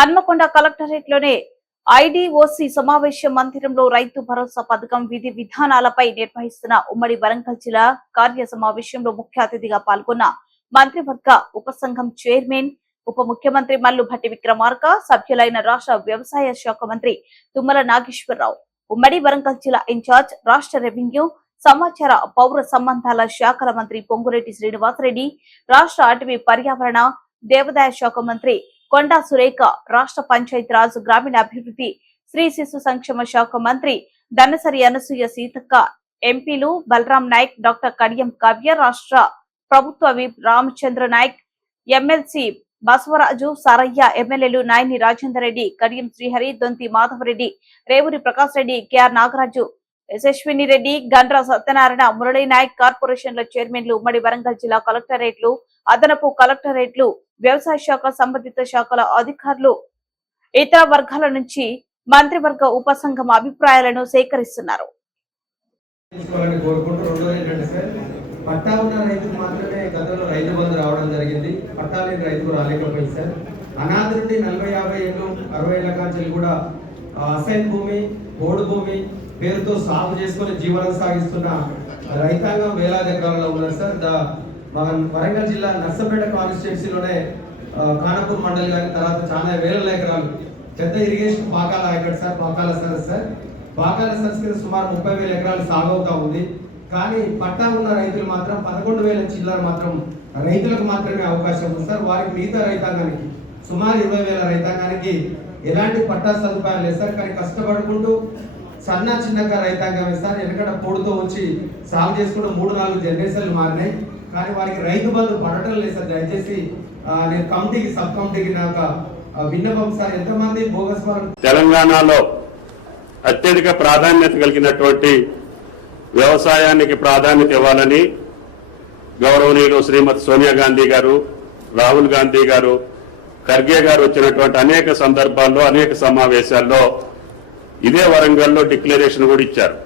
Hanamkonda కలెక్టరేట్లోనే IDOC సమావేశ మందిరంలో రైతు భరోసా పథకం విధి విధానాలపై నిర్వహిస్తున్న ఉమ్మడి వరంగల్ జిల్లా కార్య సమావేశంలో ముఖ్య అతిథిగా పాల్గొన్న మంత్రివర్గ ఉపసంఘం చైర్మన్ ఉప ముఖ్యమంత్రి మల్లు భట్టి విక్రమార్క, సభ్యులైన రాష్ట్ర వ్యవసాయ శాఖ మంత్రి తుమ్మల నాగేశ్వరరావు, ఉమ్మడి వరంగల్ జిల్లా ఇన్ఛార్జ్ రాష్ట్ర రెవెన్యూ సమాచార పౌర సంబంధాల శాఖల మంత్రి పొంగురెడ్డి శ్రీనివాసరెడ్డి, రాష్ట్ర అటవీ పర్యావరణ దేవాదాయ శాఖ మంత్రి కొండా సురేఖ, రాష్ట్ర పంచాయతీరాజ్ గ్రామీణాభివృద్ధి శ్రీ శిశు సంక్షేమ శాఖ మంత్రి దనసరి అనసూయ సీతక్క, ఎంపీలు బలరాం నాయక్, డాక్టర్ కడియం కావ్య, రాష్ట్ర ప్రభుత్వ విప్ రామచంద్ర నాయక్, ఎమ్మెల్సీ బసవరాజు సారయ్య, ఎమ్మెల్యేలు నాయని రాజేందర్ రెడ్డి, కడియం శ్రీహరి, దొంతి మాధవరెడ్డి, రేవూరి ప్రకాష్ రెడ్డి, కెఆర్ నాగరాజు, యశస్విని రెడ్డి, గండ్ర సత్యనారాయణ, మురళీ నాయక్, కార్పొరేషన్ల చైర్మన్లు, ఉమ్మడి వరంగల్ జిల్లా కలెక్టరేట్లు, అదనపు కలెక్టరేట్లు, వ్యవసాయ శాఖ సంబంధిత శాఖల అధికారులు, ఇతర వర్గాల నుంచి మంత్రివర్గ ఉపసంఘం అభిప్రాయాలను సేకరిస్తున్నారు. పట్టా ఉన్న రైతుకు మాత్రమే గతంలో రైతు బంధు రావడం జరిగింది. పట్టా లేని రైతుకు రాలేకపోయింది సార్. అనాథ నుండి 40-50 ఏళ్ళు 60 ఏళ్ల కాంచెలు కూడా అసైన్ భూమి, పోడు భూమి పేరుతో సాగు చేసుకుని జీవనం సాగిస్తున్న రైతాంగం వేలాది ఎకరాలలో ఉన్నారు సార్. వరంగల్ జిల్లా నర్సంపేట కాన్స్టిట్యున్సీలోనే ఖానాపూర్ మండలి గారి తర్వాత చాలా వేల ఎకరాలు పెద్ద ఇరిగేషన్ పాకాల ఆయకట్ సార్, పాకాల సరస్సు సార్. పాకాల సరస్సు సుమారు 30,000 ఎకరాలు సాగు అవుతా ఉంది. కానీ పట్టా ఉన్న రైతులు మాత్రం 11,000 చిల్లర మాత్రం రైతులకు మాత్రమే అవకాశం ఉంది సార్. వారికి మిగతా రైతాంగానికి సుమారు 20,000 రైతాంగానికి ఎలాంటి పట్టా సదుపాయాలు లేదు సార్. కానీ కష్టపడుకుంటూ సన్న చిన్నగా రైతాంగం సార్. ఎందుకంటే పొడుతో వచ్చి సాగు చేసుకుంటూ 3-4 జనరేషన్లు మారినాయి. కానీ వారికి రైతు బంధు పడటం లేదు సార్. దయచేసి నేను కమిటీకి సబ్ కమిటీకి నాకు విన్నపం సార్. ఎంతమంది బోగస్ తెలంగాణలో అత్యధిక ప్రాధాన్యత కలిగినటువంటి వ్యవసాయానికి ప్రాధాన్యత ఇవ్వాలని గౌరవనీయులు శ్రీమతి సోనియా గాంధీ గారు, రాహుల్ గాంధీ గారు, ఖర్గే గారు వచ్చినటువంటి అనేక సందర్భాల్లో అనేక సమావేశాల్లో ఇదే వరంగల్లో డిక్లరేషన్ కూడా ఇచ్చారు.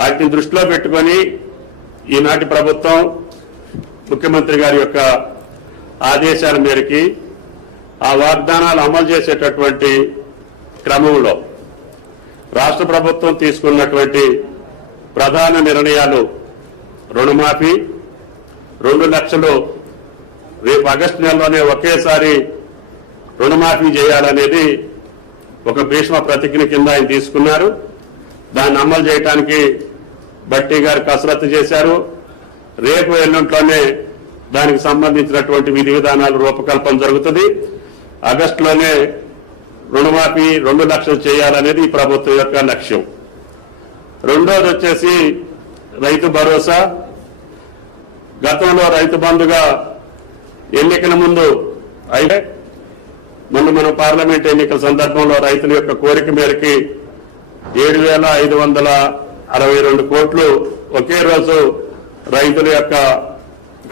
వాటిని దృష్టిలో పెట్టుకొని ఈనాటి ప్రభుత్వం ముఖ్యమంత్రి గారి యొక్క ఆదేశాల మేరకి ఆ వాగ్దానాలు అమలు చేసేటటువంటి క్రమంలో రాష్ట్ర ప్రభుత్వం తీసుకున్నటువంటి ప్రధాన నిర్ణయాలు రుణమాఫీ, 2 లక్షలు రేపు ఆగస్టు నెలలోనే ఒకేసారి రుణమాఫీ చేయాలనేది ఒక భీష్మ ప్రతిజ్ఞ కింద ఆయన తీసుకున్నారు. దాన్ని అమలు చేయడానికి భట్టి గారు కసరత్తు చేశారు. రేపు ఎల్లుంట్లోనే దానికి సంబంధించినటువంటి విధి విధానాలు రూపకల్పన జరుగుతుంది. ఆగస్టులోనే రుణమాఫీ 2 లక్షలు చేయాలనేది ఈ ప్రభుత్వం యొక్క లక్ష్యం. రెండోది వచ్చేసి రైతు భరోసా. గతంలో రైతు బంధుగా ఎన్నికల ముందు అయితే మనం పార్లమెంట్ ఎన్నికల సందర్భంలో రైతుల యొక్క కోరిక మేరకి 7,562 కోట్లు ఒకే రోజు రైతుల యొక్క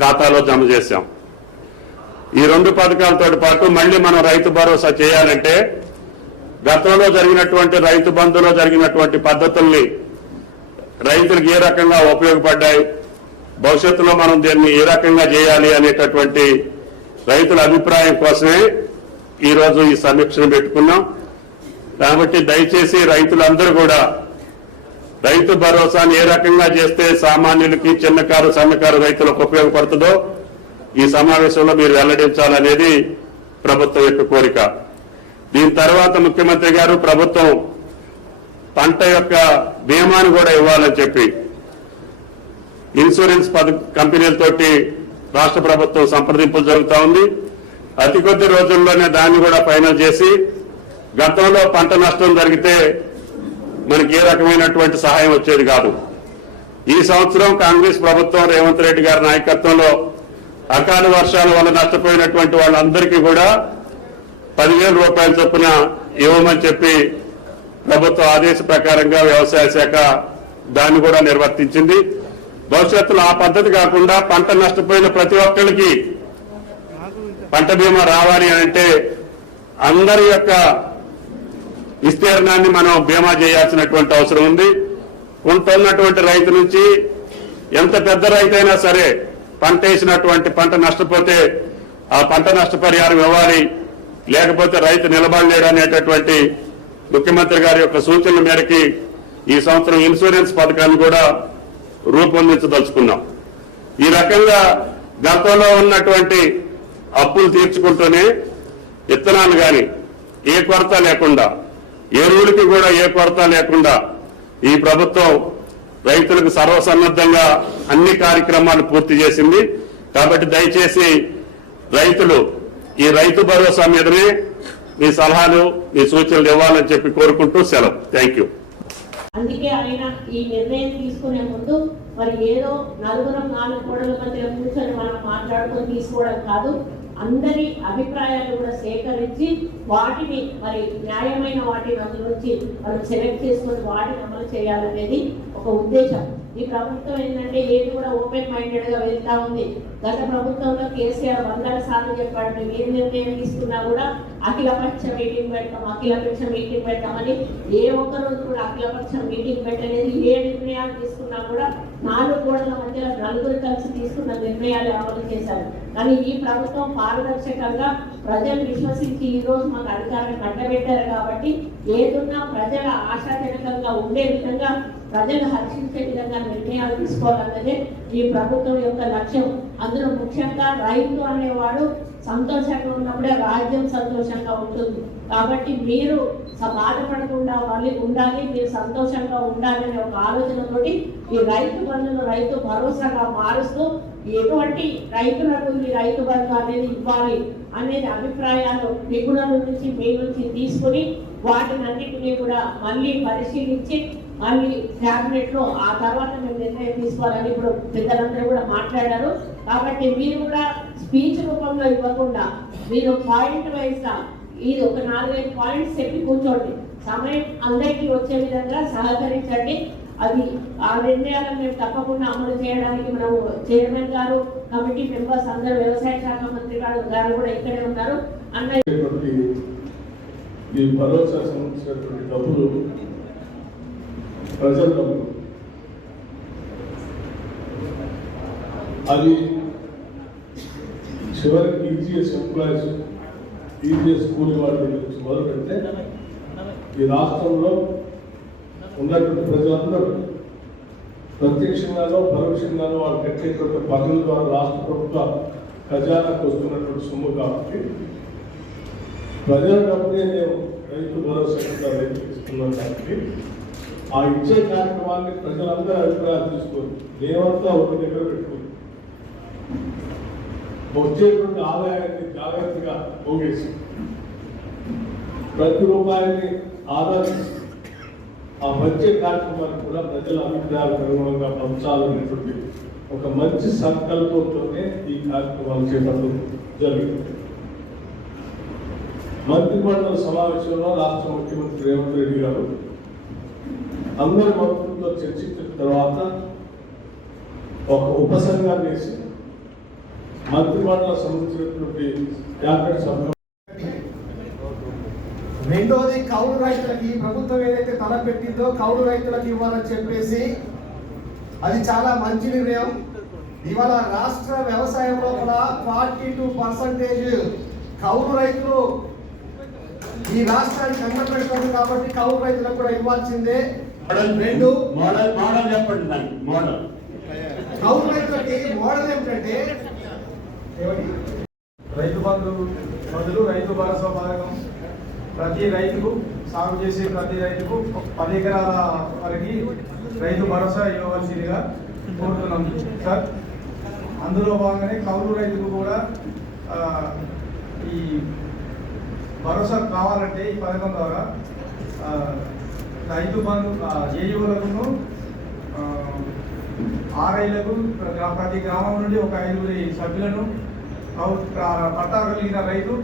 ఖాతాలో జమ చేశాం. ఈ 2 పథకాలతో పాటు మళ్లీ మనం రైతు భరోసా చేయాలంటే గతంలో జరిగినటువంటి రైతు బంధులో జరిగినటువంటి పద్ధతుల్ని రైతులకు ఏ రకంగా ఉపయోగపడ్డాయి, భవిష్యత్తులో మనం దీన్ని ఏ రకంగా చేయాలి అనేటటువంటి రైతుల అభిప్రాయం కోసమే ఈరోజు ఈ సమీక్షను పెట్టుకున్నాం. కాబట్టి దయచేసి రైతులందరూ కూడా రైతు భరోసాను ఏ రకంగా చేస్తే సామాన్యులకి, చిన్నకారు సన్నకారు రైతులకు ఉపయోగపడుతుందో ఈ సమావేశంలో మీరు వెల్లడించాలనేది ప్రభుత్వం యొక్క కోరిక. దీని తర్వాత ముఖ్యమంత్రి గారు ప్రభుత్వం పంట యొక్క బీమాను కూడా ఇవ్వాలని చెప్పి ఇన్సూరెన్స్ కంపెనీలతోటి రాష్ట్ర ప్రభుత్వం సంప్రదింపులు జరుగుతూ ఉంది. అతి కొద్ది రోజుల్లోనే దాన్ని కూడా ఫైనల్ చేసి గతంలో పంట నష్టం జరిగితే మనకి ఏ రకమైనటువంటి సహాయం వచ్చేది కాదు. ఈ సంవత్సరం కాంగ్రెస్ ప్రభుత్వం రేవంత్ రెడ్డి గారి నాయకత్వంలో అకాల వర్షాల వల్ల నష్టపోయినటువంటి వాళ్ళందరికీ కూడా 10,000 రూపాయల చొప్పున ఇవ్వమని చెప్పి ప్రభుత్వ ఆదేశ ప్రకారంగా వ్యవసాయ శాఖ దాన్ని కూడా నిర్వర్తించింది. భవిష్యత్తులో ఆ పద్ధతి కాకుండా పంట నష్టపోయిన ప్రతి ఒక్కరికి పంట బీమా రావాలి అంటే అందరి యొక్క విస్తీర్ణాన్ని మనం బీమా చేయాల్సినటువంటి అవసరం ఉంది. ఉంటున్నటువంటి రైతు నుంచి ఎంత పెద్ద రైతు అయినా సరే పంట వేసినటువంటి పంట నష్టపోతే ఆ పంట నష్టపరిహారం ఇవ్వాలి. లేకపోతే రైతు నిలబడలేడు అనేటటువంటి ముఖ్యమంత్రి గారి యొక్క సూచనల మేరకి ఈ సంవత్సరం ఇన్సూరెన్స్ పథకాన్ని కూడా రూపొందించదలుచుకున్నాం. ఈ రకంగా గతంలో ఉన్నటువంటి అప్పులు తీర్చుకుంటూనే విత్తనాలు కానీ ఏ కొరత లేకుండా, ఎరువులకి కూడా ఏ కొరత లేకుండా ఈ ప్రభుత్వం రైతులకు సర్వసన్నద్ధంగా అన్ని కార్యక్రమాలు పూర్తి చేసింది. కాబట్టి దయచేసి రైతులు ఈ రైతు భరోసా మీదనే మీ సలహాలు మీ సూచనలు ఇవ్వాలని చెప్పి కోరుకుంటూ సెలవు. Thank you. అందుకే ఆయన ఈ నిర్ణయం తీసుకునే ముందు మరి ఏదో నలుగురం 4 గోడల మధ్య కూర్చొని మనం మాట్లాడుకొని తీసుకోవడం కాదు, అందరి అభిప్రాయాలు కూడా సేకరించి వాటిని మరి న్యాయమైన వాటిని అందులోంచి మనం సెలెక్ట్ చేసుకొని వాటిని అమలు చేయాలనేది ఒక ఉద్దేశం. ఈ ప్రభుత్వం ఏంటంటే ఏది కూడా ఓపెన్ మైండెడ్ గా వెళ్తా ఉంది. గత ప్రభుత్వంలో కేసీఆర్ 100 సార్లు చెప్పాడు, మేము ఏ నిర్ణయం తీసుకున్నా కూడా అఖిలపక్ష మీటింగ్ పెడతామని. ఏ ఒక్కరోజు కూడా అఖిలపక్ష మీటింగ్ పెట్టలేదు. ఏ నిర్ణయాలు తీసుకున్నా కూడా 4 గోడల మధ్యలో నలుగురు కలిసి తీసుకున్న నిర్ణయాలు అమలు చేశారు. కానీ ఈ ప్రభుత్వం పారదర్శకంగా ప్రజలు విశ్వసించి ఈ రోజు మాకు అధికారం కట్టబెట్టారు కాబట్టి ఏదున్నా ప్రజల ఆశాజనకంగా ఉండే విధంగా, ప్రజలు హర్షించే విధంగా నిర్ణయాలు తీసుకోవాలన్నదే ఈ ప్రభుత్వం యొక్క లక్ష్యం. అందులో ముఖ్యంగా రైతు అనేవాడు సంతోషంగా ఉన్నప్పుడే రాజ్యం సంతోషంగా ఉంటుంది. కాబట్టి మీరు బాధపడకుండా వాళ్ళు ఉండాలి, మీరు సంతోషంగా ఉండాలనే ఒక ఆలోచనతోటి ఈ రైతు బంధును రైతు భరోసాగా మారుస్తూ ఎటువంటి రైతులకు ఈ రైతు బంధు అనేది ఇవ్వాలి అనేది అభిప్రాయాలు నిపుణుల నుంచి మీ నుంచి తీసుకుని వాటిని అన్నింటినీ కూడా మళ్ళీ పరిశీలించి మళ్ళీ క్యాబినెట్ లో ఆ తర్వాత మేము నిర్ణయం తీసుకోవాలని ఇప్పుడు పెద్దలందరూ కూడా మాట్లాడారు. కాబట్టి మీరు కూడా స్పీచ్ రూపంలో ఇవ్వకుండా మీరు పాయింట్ వైజ్ గా ఇది ఒక 4-5 పాయింట్స్ చెప్పి కూర్చోండి. సమయం అందరికీ వచ్చే విధంగా సహకరించండి. అది ఆ నిర్ణయాలను మేము తప్పకుండా అమలు చేయడానికి మనం చైర్మన్ గారు, కమిటీ మెంబర్స్ అందరూ, వ్యవసాయ శాఖ మంత్రి గారు కూడా ఇక్కడే ఉన్నారు. ఈ భరోసా సంబంధించినటువంటి డబ్బులు ప్రజల డబ్బులు, అది చివరికి ఈజీఎస్ ఎంప్లాయీస్, ఈజీఎస్ కూలీ వాళ్ళ నుంచి మొదలు పెడితే ఈ రాష్ట్రంలో ఉన్నటువంటి ప్రజలందరూ ప్రత్యక్షంగానో పరోక్షంగానో వాళ్ళు కట్టేటువంటి పనుల ద్వారా రాష్ట్ర ప్రభుత్వ ఖజానాకు వస్తున్నటువంటి సొమ్ము కాబట్టి ప్రజల డబ్బునే మేము రైతు భరోసా రైతు ఇస్తున్నాం కాబట్టి ఆ ఇచ్చే కార్యక్రమాన్ని ప్రజలందరూ అభిప్రాయాలు తీసుకొని మేమంతా ఒక దగ్గర పెట్టుకుని వచ్చేటువంటి ఆదాయాన్ని జాగ్రత్తగా పోగేసి ప్రతి రూపాయిని ఆదాయించి ఆ వచ్చే కార్యక్రమాన్ని కూడా ప్రజల అభిప్రాయాలకు అనుగుణంగా పంచాలనేటువంటి ఒక మంచి సంకల్పంతోనే ఈ కార్యక్రమాలు చేపట్టడం జరిగింది. మంత్రిమండలి సమావేశంలో రాష్ట్ర ముఖ్యమంత్రి రేవంత్ రెడ్డి గారు అందరి మంత్రులతో చర్చించిన తర్వాత ఒక ఉపసంఘాన్ని వేసి మంత్రిమండలి సంబంధించినటువంటి క్యాబినెట్ సభ్యులు. రెండోది కౌలు రైతులకి ప్రభుత్వం ఏదైతే తలపెట్టిందో కౌలు రైతులకు ఇవ్వాలని చెప్పేసి అది చాలా మంచి నిర్ణయం. ఇవాళ రాష్ట్ర వ్యవసాయంలో కూడా 42% కౌలు రైతులు ఈ రాష్ట్రానికి అన్నపెడుతుంది కాబట్టి కౌలు రైతులకు కూడా ఇవ్వాల్సిందే. రెండు మోడల్ చెప్పండి. దాన్ని మోడల్ కౌలు రైతులకి మోడల్ ఏమిటంటే రైతు బంధు బదులు రైతు భరోసా పథకం ప్రతి రైతుకు, సాగు చేసే ప్రతి రైతుకు 10 ఎకరాల వరకు రైతు భరోసా ఇవ్వవలసిందిగా కోరుతున్నాం సార్. అందులో భాగంగానే కౌలు రైతుకు కూడా ఈ భరోసా కావాలంటే ఈ పథకం ద్వారా రైతు బంధు ఏయువులకు, ఆర్ఐలకు ప్రతి గ్రామం నుండి ఒక 5 సభ్యులను, పట్టా కలిగిన రైతు,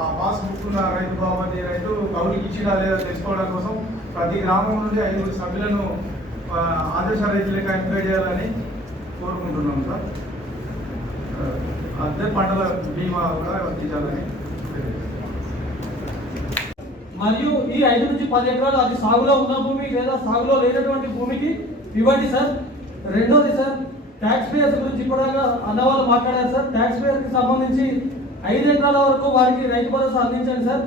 ఆ పాస్బుక్ ఉన్న రైతు బాబతి రైతు కౌలుకి ఇచ్చినా లేదా తెలుసుకోవడం కోసం ప్రతి గ్రామం నుండి 5 సభ్యులను ఆదేశ రైతులకు ఎంకరేజ్ చేయాలని కోరుకుంటున్నాం సార్. అదే పంటల బీమా కూడా వర్తించాలని. మరియు ఈ 5 నుంచి 10 ఎకరాలు అది సాగులో ఉన్న భూమి లేదా సాగులో లేనటువంటి భూమికి ఇవ్వండి సార్. రెండోది సార్, ట్యాక్స్ పేయర్స్ గురించి కూడా అన్నవాళ్ళు మాట్లాడారు సార్. ట్యాక్స్ పేయర్కి సంబంధించి 5 ఎకరాల వరకు వారికి రైతు భరోసా అందించండి సార్.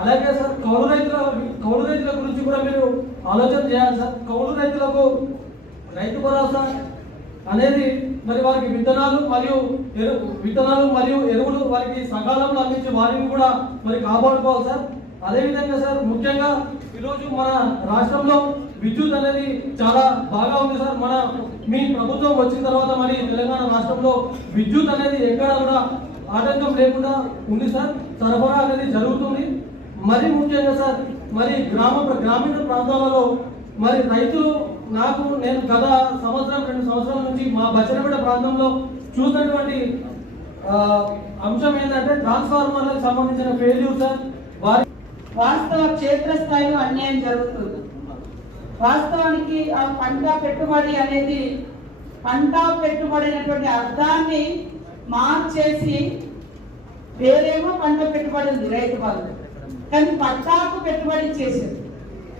అలాగే సార్ కౌలు రైతుల గురించి కూడా మీరు ఆలోచన చేయాలి సార్. కౌలు రైతులకు రైతు భరోసా అనేది మరి వారికి విత్తనాలు మరియు ఎరువులు వారికి సకాలంలో అందించి వారిని కూడా మరి కాపాడుకోవాలి సార్. అదేవిధంగా సార్ ముఖ్యంగా ఈరోజు మన రాష్ట్రంలో విద్యుత్ అనేది చాలా బాగా ఉంది సార్. మీ ప్రభుత్వం వచ్చిన తర్వాత మరి తెలంగాణ రాష్ట్రంలో విద్యుత్ అనేది ఎక్కడ కూడా ఆటంకం లేకుండా ఉంది సార్. సరఫరా అనేది జరుగుతుంది. మరి ముఖ్యంగా సార్ మరి గ్రామీణ ప్రాంతాలలో మరి రైతులు నేను గత 2 సంవత్సరాల నుంచి మా బచ్చనపేట ప్రాంతంలో చూసినటువంటి అంశం ఏంటంటే ట్రాన్స్ఫార్మర్లకు సంబంధించిన ఫెయిల్యూర్ సార్. వాస్తవ క్షేత్రస్థాయిలో అన్యాయం జరుగుతుంది. వాస్తవానికి ఆ పంట పెట్టుబడి అనేటువంటి అర్థాన్ని మార్చేసి వేరేమో పంట పెట్టుబడి ఉంది రైతు వాళ్ళు, కానీ పట్టాకు పెట్టుబడి చేశారు.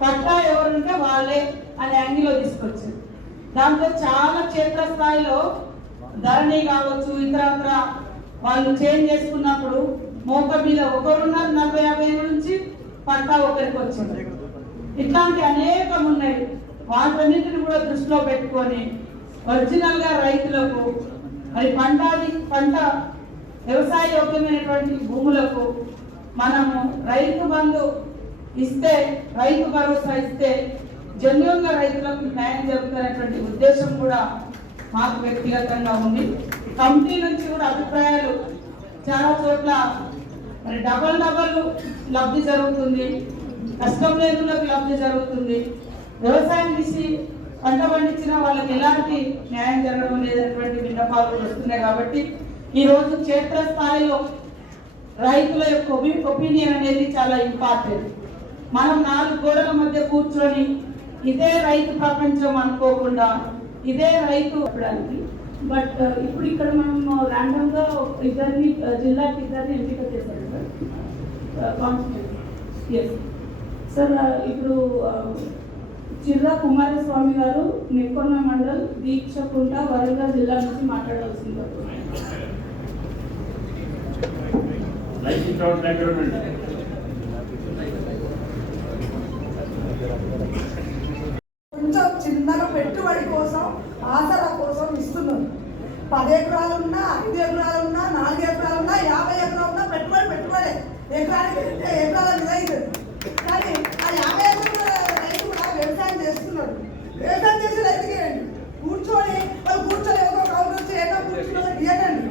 పట్టా ఎవరుంటే వాళ్ళే అనే యాంగిల్లో తీసుకొచ్చారు. దాంతో చాలా క్షేత్రస్థాయిలో ధరణి కావచ్చు ఇతరత్ర వాళ్ళు చేంజ్ చేసుకున్నప్పుడు మోక మీద ఒకరున్నారు 40-50 నుంచి పట్టా ఒకరికి వచ్చింది. ఇట్లాంటి అనేకం ఉన్నాయి. వాటన్నిటిని కూడా దృష్టిలో పెట్టుకొని ఒరిజినల్ గా రైతులకు మరి పంట వ్యవసాయ యోగ్యమైనటువంటి భూములకు మనము రైతు బంధు ఇస్తే, రైతు భరోసా ఇస్తే జెన్యూన్ గా రైతులకు న్యాయం జరుగుతున్నటువంటి ఉద్దేశం కూడా మాకు వ్యక్తిగతంగా ఉంది. కమిటీ నుంచి కూడా అభిప్రాయాలు చాలా చోట్ల మరి డబల్ లబ్ధి జరుగుతుంది, కష్టం లేనులకు లబ్ధి జరుగుతుంది. వ్యవసాయం చేసి పంట పండించిన వాళ్ళకి ఎలాంటి న్యాయం జరగడం లేదనేటువంటి విన్నపాలు వస్తున్నాయి. కాబట్టి ఈరోజు క్షేత్రస్థాయిలో రైతుల యొక్క ఒపీనియన్ అనేది చాలా ఇంపార్టెంట్. మనం 4 గోడల మధ్య కూర్చొని ఇదే రైతు ప్రపంచం అనుకోకుండా ఇదే రైతు చెప్పడానికి. బట్ ఇప్పుడు ఇక్కడ మనం ర్యాండమ్ గా జిల్లాకి ఇద్దరిని ఎంపిక చేశారు సార్ కాన్స్టిట్యూన్సీ. సార్ ఇప్పుడు చిర్రా కుమారస్వామి గారు నెక్కొండ మండల్ దీక్షకుంట వరంగల్ జిల్లా నుంచి మాట్లాడాల్సింది. కొంచెం చిన్నగా పెట్టుబడి కోసం ఆసరా కోసం ఇస్తున్నారు. 10 ఎకరాలున్నా 5 ఎకరాలున్నా 4 ఎకరాలున్నా 50 ఎకరాలున్నా పెట్టుబడి ఎకరానికి ఎకరాల మీద అవుతుంది. కానీ ఆ 50 ఎకరాల రైతు కూడా వ్యవసాయం చేస్తున్నాడు. వ్యవసాయం చేసి రైతుకి కూర్చొని ఒక కౌలు వచ్చి ఏదో కూర్చుని ఇవ్వకండి.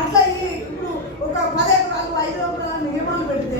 అట్లా ఇప్పుడు ఒక 10 ఎకరాలు 5 ఎకరాల నియమాలు పెడితే